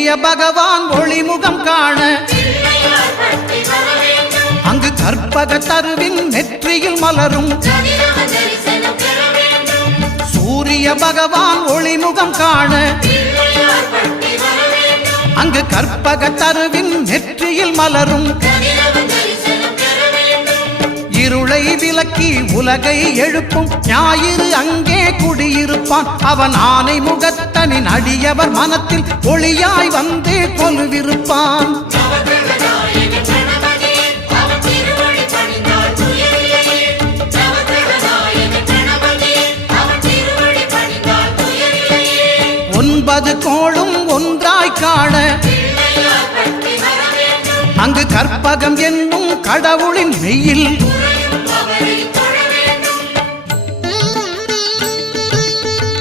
சூரிய பகவான் ஒளிமுகம் காண அங்கு கற்பக தருவின் நெற்றியில் மலரும் சூரிய பகவான் ஒளிமுகம் காண அங்கு கற்பக தருவின் நெற்றியில் மலரும் இருளை விலக்கி உலகை எழுப்பும் ஞாயிறு அங்கே குடியிருப்பான் அவன் ஆனை முகத்தனின் அடியவர் மனத்தில் ஒளியாய் வந்து கொலுவிருப்பான் ஒன்பது கோளும் ஒன்றாய் காண அங்கு கற்பகம் என்னும் கடவுளின் மெய்யில்